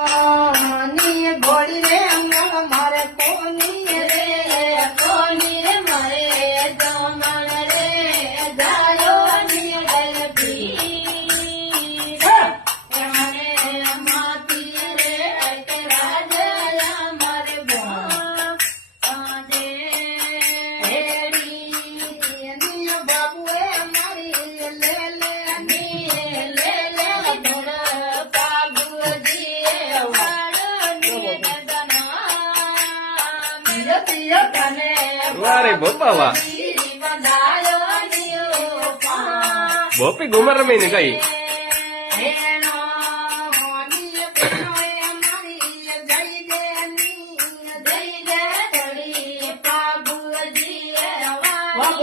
ની ઘોડી રે અંગણ મારે કોની રે મારે જમણ રે જાયો ની ગલતી મને માતી રે રાજયા મારે બોંદે હેડી ની બાબુએ મારી લે ધોળ પાગુજી વારે બોપા વાહ બોપી ગુમર રમી ને કઈ વાહ